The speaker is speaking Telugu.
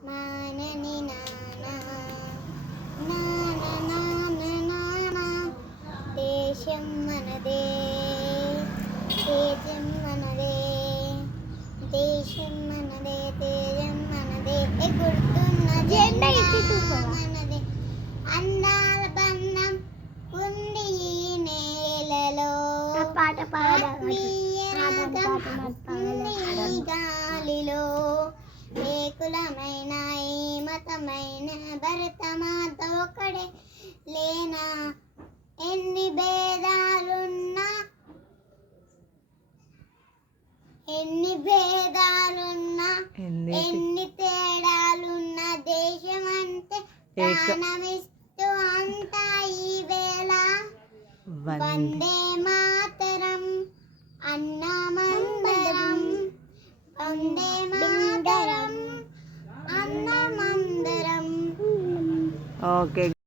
నానని నానా నాన నాన నానా దేశం మనదే తేజం మనదే దేశం మనదే తేజం మనదే ఎగురుతున్న జెండా మనదే అందాల బంధం ఉంది ఈ నేలలో పాట గాలిలో ఏకులమైన ఈ మతమైన భరతమాత ఒకడే లేనా ఎన్ని భేదాలున్నా ఎన్ని తేడాలున్నా దేశం అంటే ప్రాణమిస్తూ అంతా ఈ వేళ వందే మాతరం అన్నమందరం వందే మాతరం అన్నమందరం. ఓకే.